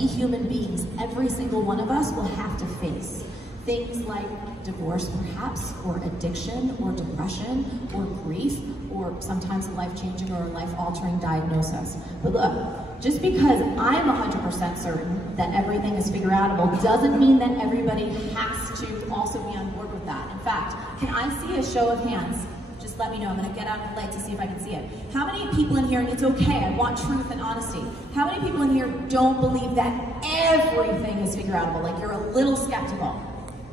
we human beings, every single one of us will have to face. Things like divorce perhaps, or addiction, or depression, or grief, or sometimes a life-changing or a life-altering diagnosis. But look, just because I'm 100% certain that everything is figureoutable doesn't mean that everybody has to also be on board with that. In fact, can I see a show of hands? Just let me know. I'm going to get out of the light to see if I can see it. How many people in here, and it's okay, I want truth and honesty. How many people in here don't believe that everything is figureoutable? Like you're a little skeptical.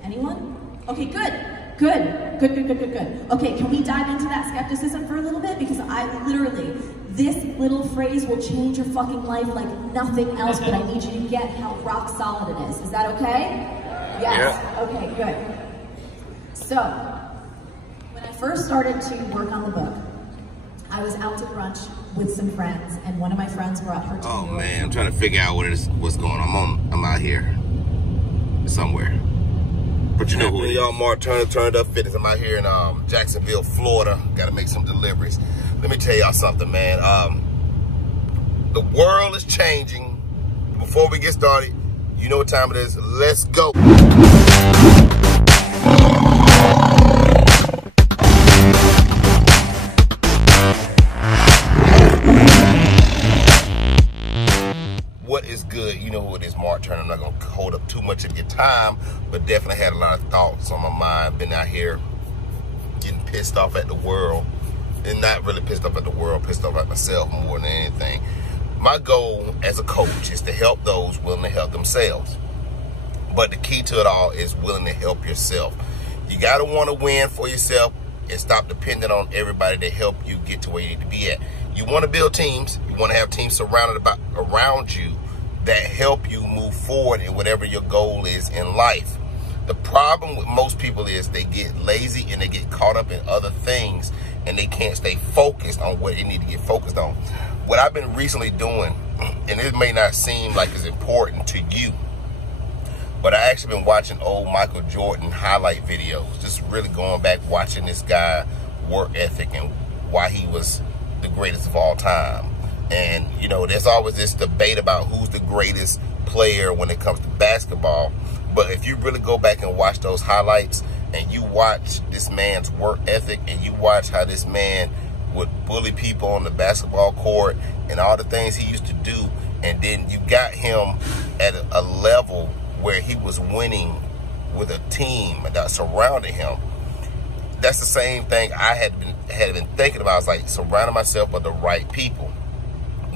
Anyone? Okay, good. Okay, can we dive into that skepticism for a little bit? Because I literally, this little phrase will change your fucking life like nothing else, but I need you to get how rock solid it is. Is that okay? Yes. Yeah. Okay, good. So, when I first started to work on the book, I was out to brunch with some friends, and one of my friends brought her to Oh man, I'm trying to figure out what's going on. I'm out here somewhere. But you know who y'all, Mark Turner, Turned Up Fitness. I'm out here in Jacksonville, Florida. Got to make some deliveries. Let me tell y'all something, man. The world is changing. Before we get started, you know what time it is. Let's go. What is good? You know who it is, Mark Turner. I'm not going to hold up too much of your time, but definitely had a lot of thoughts on my mind. Been out here getting pissed off at the world, and not really pissed off at the world, pissed off at myself more than anything. My goal as a coach is to help those willing to help themselves. But the key to it all is willing to help yourself. You got to want to win for yourself and stop depending on everybody to help you get to where you need to be at. You want to build teams. You want to have teams surrounded around you that help you move forward in whatever your goal is in life. The problem with most people is they get lazy and they get caught up in other things and they can't stay focused on what they need to get focused on. What I've been recently doing, and it may not seem like it's important to you, but I actually been watching old Michael Jordan highlight videos, just really going back watching this guy work ethic and why he was the greatest of all time. And, you know, there's always this debate about who's the greatest player when it comes to basketball. But if you really go back and watch those highlights and you watch this man's work ethic and you watch how this man would bully people on the basketball court and all the things he used to do, and then you got him at a level where he was winning with a team that surrounded him. That's the same thing I had been thinking about. I was like, surrounding myself with the right people.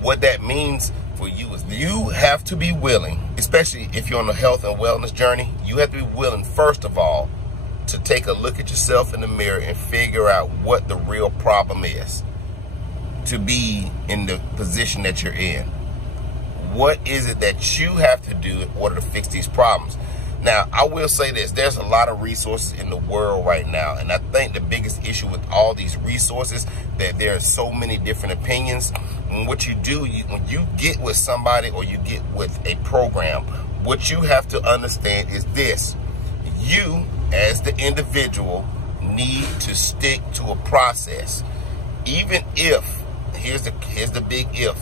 What that means for you is you have to be willing, especially if you're on a health and wellness journey, you have to be willing, first of all, to take a look at yourself in the mirror and figure out what the real problem is to be in the position that you're in. What is it that you have to do in order to fix these problems? Now, I will say this, there's a lot of resources in the world right now, and I think the biggest issue with all these resources, that there are so many different opinions. And what you do, when you get with somebody or you get with a program, what you have to understand is this. You, as the individual, need to stick to a process. Even if, here's the big if.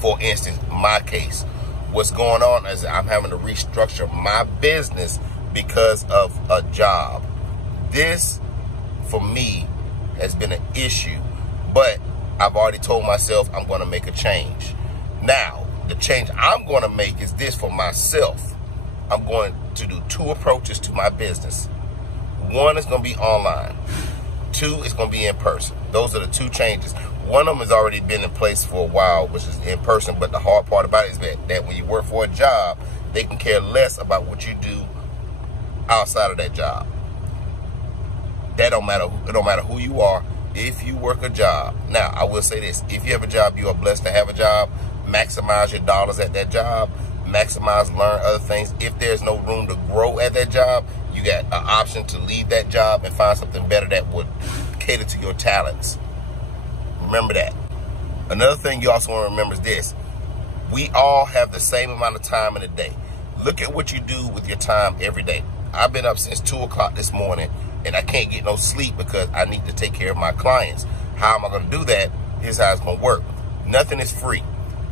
For instance, my case, what's going on is I'm having to restructure my business because of a job. This, for me, has been an issue, but I've already told myself I'm going to make a change. Now, the change I'm going to make is this for myself. I'm going to do 2 approaches to my business. 1 is going to be online. 2 is going to be in person. Those are the 2 changes. One of them has already been in place for a while, which is in person, but the hard part about it is that when you work for a job, they can care less about what you do outside of that job. That don't matter. It don't matter who you are if you work a job. Now, I will say this. If you have a job, you are blessed to have a job. Maximize your dollars at that job. Maximize, learn other things. If there's no room to grow at that job, you got an option to leave that job and find something better that would cater to your talents. Remember that. Another thing you also want to remember is this. We all have the same amount of time in a day. Look at what you do with your time every day. I've been up since 2 o'clock this morning and I can't get no sleep because I need to take care of my clients. How am I going to do that? Here's how it's going to work. Nothing is free.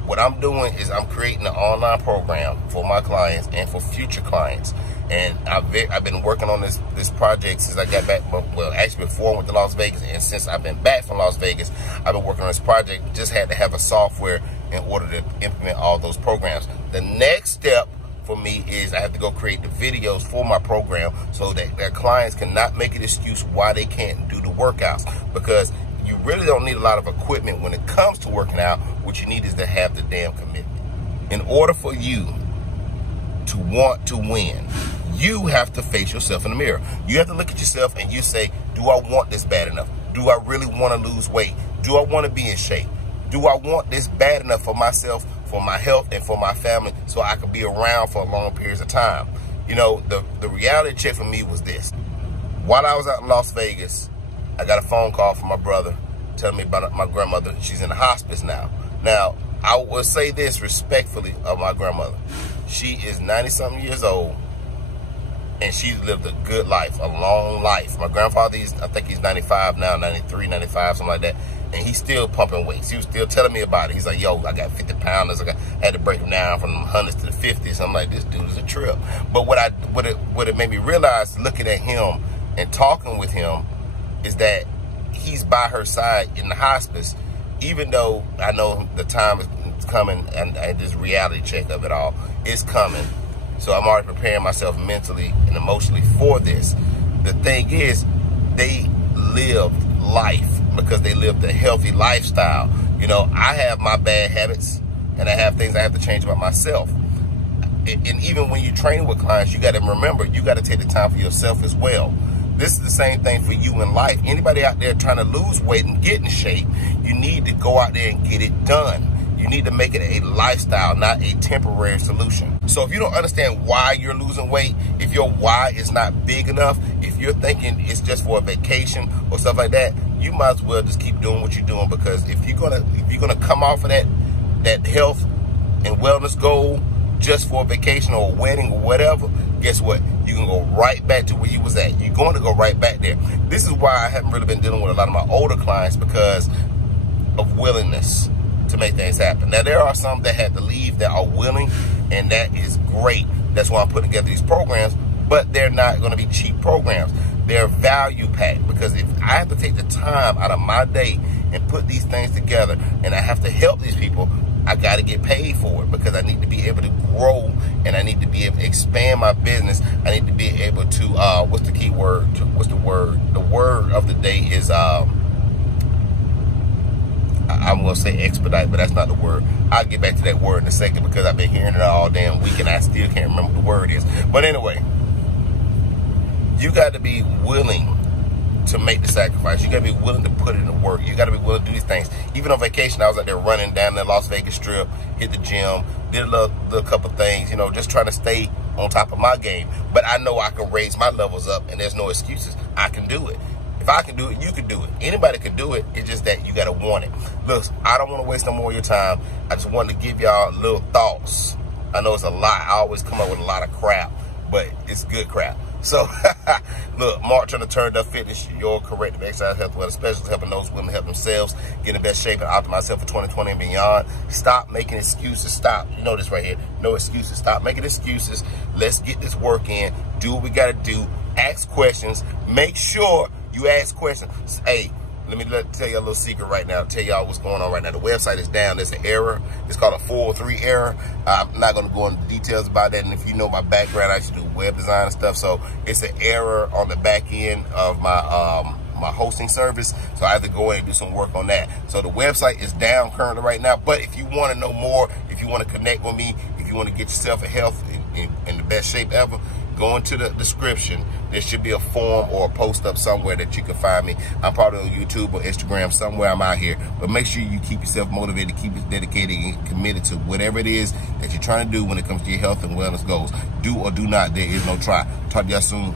What I'm doing is I'm creating an online program for my clients and for future clients. And I've been working on this project since I got back. Well, actually before I went to Las Vegas, and since I've been back from Las Vegas, I've been working on this project. Just had to have a software in order to implement all those programs. The next step for me is I have to go create the videos for my program so that their clients cannot make an excuse why they can't do the workouts, because you really don't need a lot of equipment when it comes to working out. What you need is to have the damn commitment. In order for you to want to win, you have to face yourself in the mirror. You have to look at yourself and you say, do I want this bad enough? Do I really want to lose weight? Do I want to be in shape? Do I want this bad enough for myself, for my health, and for my family, so I could be around for long periods of time? You know, the reality check for me was this. While I was out in Las Vegas, I got a phone call from my brother telling me about my grandmother. She's in the hospice now. Now, I will say this respectfully of my grandmother. She is 90-something years old, and she's lived a good life, a long life. My grandfather, I think he's 95 now, 93, 95, something like that, and he's still pumping weights. He was still telling me about it. He's like, yo, I got 50 pounders. I had to break them down from the 100s to the 50s. I'm like, this dude is a trip. But what it made me realize, looking at him and talking with him, is that he's by her side in the hospice, even though I know the time is coming and this reality check of it all is coming. So I'm already preparing myself mentally and emotionally for this. The thing is, they lived life because they lived a healthy lifestyle. You know, I have my bad habits and I have things I have to change about myself. And even when you're training with clients, you got to remember, you got to take the time for yourself as well. This is the same thing for you in life. Anybody out there trying to lose weight and get in shape, you need to go out there and get it done. You need to make it a lifestyle, not a temporary solution. So if you don't understand why you're losing weight, if your why is not big enough, if you're thinking it's just for a vacation or stuff like that, you might as well just keep doing what you're doing, because if you're gonna come off of that health and wellness goal just for a vacation or a wedding or whatever, guess what? You can go right back to where you was at. You're going to go right back there. This is why I haven't really been dealing with a lot of my older clients, because of willingness to make things happen. Now, there are some that had to leave that are willing, and that is great. That's why I'm putting together these programs, but they're not going to be cheap programs. They're value packed, because if I have to take the time out of my day and put these things together and I have to help these people, I got to get paid for it, because I need to be able to grow and I need to be able to expand my business. I need to be able to, what's the key word? What's the word? The word of the day is, I'm going to say expedite, but that's not the word. I'll get back to that word in a second, because I've been hearing it all damn week and I still can't remember what the word is. But anyway, you got to be willing to make the sacrifice. You got to be willing to put in the work. You got to be willing to do these things. Even on vacation, I was out there running down the Las Vegas Strip, hit the gym, did a little couple things, you know, just trying to stay on top of my game. But I know I can raise my levels up, and there's no excuses. I can do it. If I can do it, you can do it. Anybody can do it. It's just that you got to want it. Look, I don't want to waste no more of your time. I just wanted to give y'all little thoughts. I know it's a lot. I always come up with a lot of crap, but it's good crap. So, look, Mark Turner, Turned Up Fitness, your corrective exercise health wealth specialist, helping those women help themselves get in best shape and optimize health for 2020 and beyond. Stop making excuses. Stop. You know this right here. No excuses. Stop making excuses. Let's get this work in. Do what we got to do. Ask questions. Make sure you ask questions. Hey, let me tell you a little secret right now. Tell y'all what's going on right now. The website is down. There's an error. It's called a 403 error. I'm not going to go into details about that. And if you know my background, I used to do web design and stuff. So it's an error on the back end of my my hosting service. So I have to go in and do some work on that. So the website is down currently right now. But if you want to know more, if you want to connect with me, if you want to get yourself a health in the best shape ever, go into the description. There should be a form or a post up somewhere that you can find me. I'm probably on YouTube or Instagram, somewhere I'm out here. But make sure you keep yourself motivated, keep it dedicated and committed to whatever it is that you're trying to do when it comes to your health and wellness goals. Do or do not, there is no try. Talk to y'all soon.